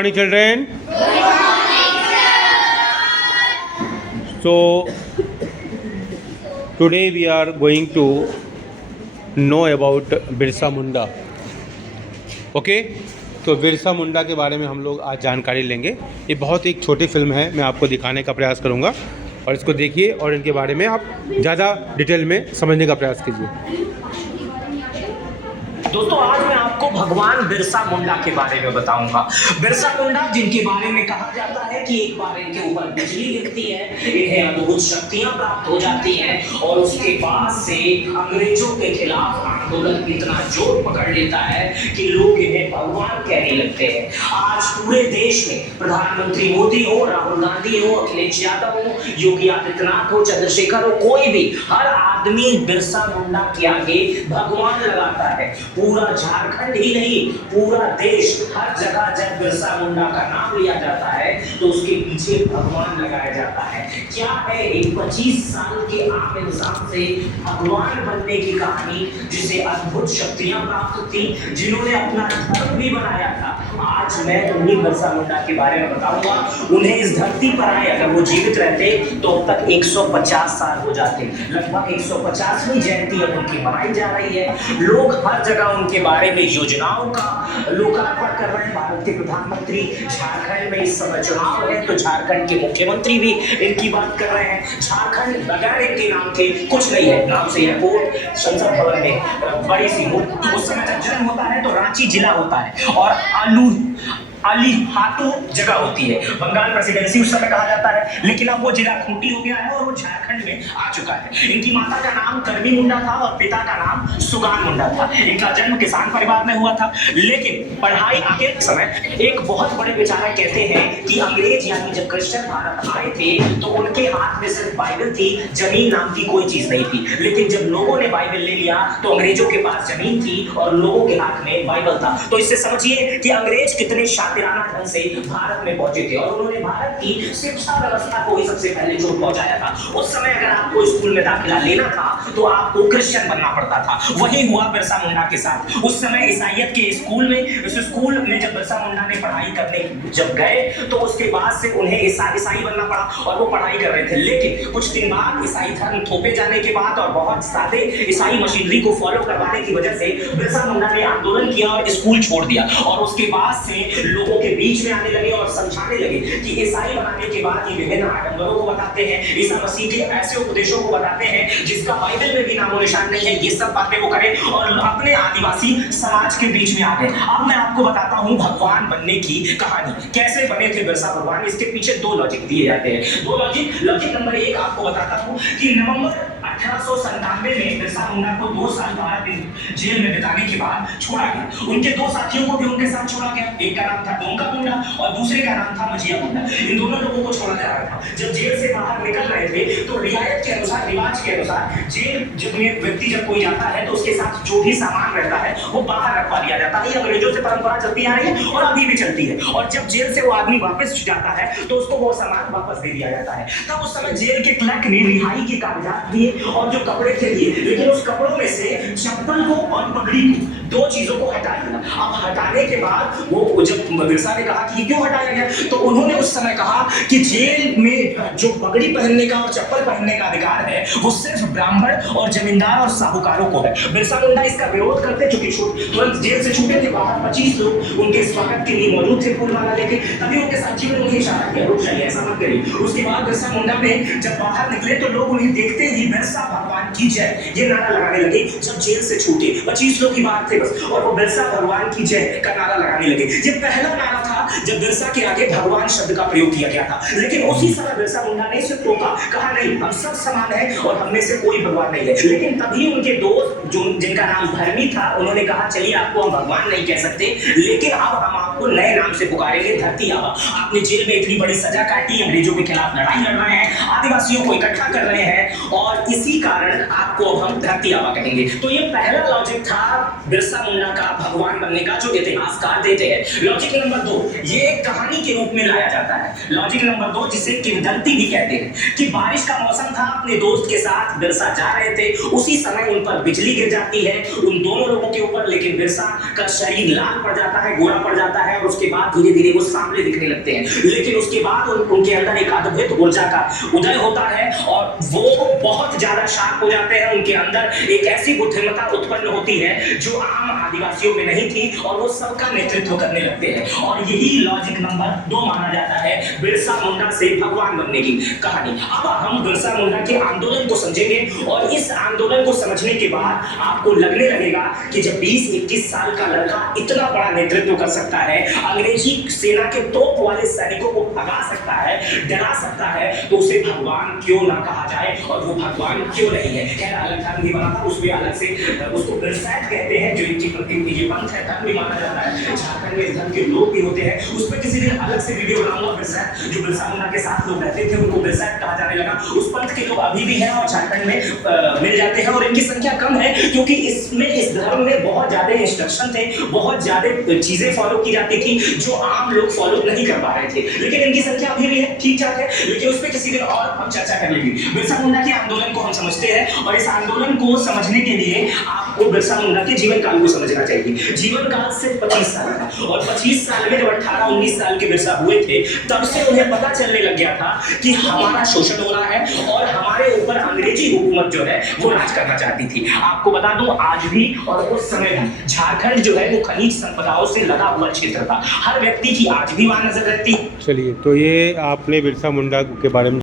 Morning children. So today we are going to know about Birsa Munda. Okay, तो बिरसा मुंडा के बारे में हम लोग आज जानकारी लेंगे. ये बहुत एक छोटी फिल्म है, मैं आपको दिखाने का प्रयास करूँगा और इसको देखिए और इनके बारे में आप ज़्यादा डिटेल में समझने का प्रयास कीजिए. दोस्तों आज मैं आपको भगवान बिरसा मुंडा के बारे में बताऊंगा. बिरसा मुंडा जिनके बारे में कहा जाता है कि एक बार इनके ऊपर बिजली गिरती है, इन्हें अद्भुत शक्तियां प्राप्त हो जाती हैं और उसके बाद से अंग्रेजों के खिलाफ आंदोलन इतना जोर पकड़ लेता है कि लोग इन्हें भगवान कहने लगते हैं. आज पूरे देश में प्रधानमंत्री मोदी हो, राहुल गांधी हो, अखिलेश यादव हो, योगी आदित्यनाथ हो, चंद्रशेखर हो, कोई भी, हर आदमी बिरसा मुंडा के आगे भगवान लगाता है. पूरा झारखंड ही नहीं, पूरा देश, हर जगह जब बिरसा मुंडा का नाम लिया जाता है तो उसके पीछे भगवान लगाया जाता है. क्या है एक 25 साल के आम इंसान से भगवान बनने की कहानी, जिसे अद्भुत शक्तियां प्राप्त थी, जिन्होंने अपना धर्म भी बनाया था. आज मैं उन्हीं बिरसा मुंडा के बारे में बताऊंगा. उन्हें इस धरती पर आए अगर वो जीवित रहते तो अब तक 150 साल हो जाते. लगभग 150वीं जयंती अब उनकी मनाई जा रही है. लोग हर जगह उनके बारे में योजनाओं का लोकार्पण कर रहे हैं. भारत के प्रधानमंत्री, झारखंड में इस समय चुनाव है तो झारखंड के मुख्यमंत्री भी इनकी बात कर रहे हैं. झारखंड बगैर इनके नाम के कुछ नहीं है. नाम से एयरपोर्ट, संसद भवन में बड़ी सी मूर्ति, उस समय जब जन्म होता है तो रांची जिला होता है और अलीहातू जगह होती है. बंगाल प्रेसिडेंसी उस समय कहा जाता है, लेकिन अब वो जिला खूंटी हो गया है और वो झारखंड में आ चुका है. इनकी माता का नाम कर्मी मुंडा था और पिता का नाम सुगान मुंडा था. इनका जन्म किसान परिवार में हुआ था, लेकिन पढ़ाई आगे समय एक बहुत बड़े विचारक कहते हैं कि अंग्रेज यानी जब क्रिश्चियन भारत आए थे तो उनके हाथ में सिर्फ बाइबल थी, जमीन नाम की कोई चीज नहीं थी. लेकिन जब लोगों ने बाइबल ले लिया तो अंग्रेजों के पास जमीन थी और लोगों के हाथ में बाइबल था. तो इससे समझिए कि अंग्रेज कितने शातिराना ढंग से भारत में पहुंचे थे और उन्होंने भारत की शिक्षा व्यवस्था को ही सबसे पहले चोट पहुंचाया था. उस समय अगर आपको स्कूल में दाखिला लेना था तो आपको क्रिश्चियन बनना पड़ता था. वही हुआ बिरसा मुंडा के साथ. उस समय ईसाईयत के स्कूल में, उस स्कूल में जब बिरसा मुंडा ने पढ़ाई करने जब गए तो उसके बाद से उन्हें ईसाई बनना पड़ा और वो पढ़ाई कर रहे थे. लेकिन कुछ दिन बाद ईसाई धर्म थोपे जाने के बाद और बहुत सारे ईसाई मशीनरी को फॉलो करवाने की वजह से बिरसा मुंडा ने आंदोलन किया और स्कूल छोड़ दिया. और उसके बाद से लोगों के बीच में आने लगे और समझाने लगे कि ईसाई बनाने के बाद ये विभिन्न आडंबरों को बताते हैं, ईसा मसीह के ऐसे उपदेशों को बताते हैं जिसका बाइबल में भी नामो निशान नहीं है. ये सब बातें वो करें और अपने आदिवासी समाज के बीच में आ गए. अब मैं आपको बताता हूं भगवान बनने की कहानी. कैसे बने थे बिरसा भगवान, इसके पीछे दो लॉजिक दिए जाते हैं. दो लॉजिक नंबर 1 आपको बताता हूं कि नवंबर 1897 में बिरसा मुंडा को 2 साल भारत जेल में बिताने के बाद छोड़ा गया. उनके दो साथियों को भी उनके साथ छोड़ा गया. एक का नाम था डोंका मुंडा और दूसरे का नाम था मजिया मुंडा. इन दोनों लोगों को छोड़ा जा रहा था. जब जेल से बाहर निकल रहे थे तो रियायत के अनुसार, रिवाज के अनुसार, जेल जितने व्यक्ति जब कोई जाता है तो उसके साथ जो भी सामान रहता है वो बाहर रखवा दिया जाता है. ये अंग्रेजों से परंपरा चलती आ रही है और अभी भी चलती है. और जब जेल से वो आदमी वापस जाता है तो उसको वो सामान वापस दे दिया जाता है. तब उस समय जेल के क्लर्क ने रिहाई के कागजात दिए और जो कपड़े थे दिए, लेकिन उस कपड़ों में से चप्पल को और पगड़ी को, दो चीजों को हटा दिया. अब हटाने के बाद वो जब बिरसा ने कहा कि क्यों हटाया गया तो उन्होंने उस समय कहा कि जेल में जो पगड़ी पहनने का और चप्पल पहनने का अधिकार है वो सिर्फ ब्राह्मण और जमींदार और साहूकारों को है. बिरसा मुंडा इसका विरोध करते चूंकि तुरंत जेल से छूटे थे. बाहर 25 लोग उनके स्वागत के लिए मौजूद थे फूलमाला लेके. तभी उनके साथी ने उन्हें इशारा किया, रुक जाइए, ऐसा मत करिए. उसके बाद बिरसा मुंडा ने जब बाहर निकले तो लोग उन्हें देखते ही बिरसा भगवान की जय ये नारा लगाने लगे. जब जेल से छूटे 25 लोग की बात थे बस, और वो बिरसा भगवान की जय का नारा लगाने लगे. ये पहला नारा था जब बिरसा के आगे भगवान शब्द का प्रयोग किया गया था. लेकिन उसी समय बिरसा मुंडा ने इसे टोका, कहा नहीं, हम सब समान हैं और हम में से कोई भगवान नहीं है. लेकिन तभी उनके दोस्त जो जिनका नाम धर्मी था उन्होंने कहा चलिए आपको हम भगवान नहीं कह सकते, लेकिन अब हम आपको नए नाम से पुकारेंगे, धरती आबा. आपने जेल में इतनी बड़ी सजा काटी, अंग्रेजों के खिलाफ लड़ाई लड़ रहे हैं, आदिवासियों को इकट्ठा कर रहे हैं और इसी कारण आपको अब हम धरती आबा कहेंगे. तो ये पहला लॉजिक था बिरसा मुंडा का भगवान बनने का, जो इतिहासकार देते हैं. लॉजिक नंबर 2 ये एक कहानी के रूप में लाया जाता है. लॉजिक नंबर 2 जिसे किंवदंती भी कहते हैं कि बारिश का मौसम था, अपने दोस्त के साथ बिरसा जा रहे थे, उसी समय उन पर बिजली गिर जाती है उन दोनों लोगों के ऊपर. लेकिन बिरसा का शरीर लाल पड़ जाता है, गोरा पड़ जाता है और उसके बाद धीरे धीरे वो सांवले दिखने लगते हैं, लेकिन उसके बाद उनके अंदर एक अद्भुत ऊर्जा का उदय होता है और वो बहुत ज्यादा शार्प हो जाते हैं। उनके अंदर एक ऐसी बुद्धिमत्ता उत्पन्न होती है जो आम आदिवासियों में नहीं थी और वो सबका नेतृत्व करने लगते हैं। और यही लॉजिक नंबर 2 माना जाता है बिरसा मुंडा से भगवान बनने की कहानी। अब हम बिरसा मुंडा के आंदोलन को समझेंगे और इस आंदोलन को समझने के बाद आपको लगने लगेगा कि जब 20-21 साल का लड़का इतना बड़ा नेतृत्व कर सकता है, अंग्रेजी सेना के तोप वाले सैनिकों को भगा सकता है, डरा सकता है, तो उसे भगवान क्यों ना कहा जाए और वो भगवान क्यों नहीं है। खैर अलग धर्म भी बना था, उसमें अलग से उसको बिरसैत कहते हैं, जो इनकी ये पंथ है, धर्म भी माना जाता है। झारखंड में इस धर्म के लोग भी होते हैं, उस पर किसी दिन अलग से वीडियो बनाऊंगा। बिरसैत जो बिरसा मुंडा के साथ लोग रहते थे उनको बिरसैत कहा जाने लगा। उस पंथ के लोग अभी भी हैं और झारखंड में मिल जाते हैं और इनकी संख्या कम है क्योंकि इसमें इस धर्म में बहुत ज्यादा इंस्ट्रक्शन थे, बहुत ज्यादा चीजें फॉलो की जाती थी जो आम लोग फॉलो नहीं कर पा रहे थे, लेकिन इनकी संख्या अभी भी है, ठीक ठाक है, लेकिन उस पर किसी दिन और हम चर्चा कर लेंगे। बिरसा मुंडा के आंदोलन को हम समझते हैं और इस आंदोलन को समझने के लिए आपको बिरसा मुंडा के जीवन काल को समझना चाहिए। जीवन काल सिर्फ 25 साल का और 25 साल में जब 18-19 साल के बिरसा हुए थे तब से उन्हें पता चलने लग गया था कि हमारा शोषण हो रहा है और हमारे ऊपर अंग्रेजी हुकूमत जो है वो राज करना चाहती थी। आपको बता दूं आज भी और उस समय भी झारखंड जो है वो खनिज संपदाओं से लदा हुआ क्षेत्र था, हर व्यक्ति की आज भी वहां नजर रहती। चलिए, तो ये आपने बिरसा मुंडा के बारे में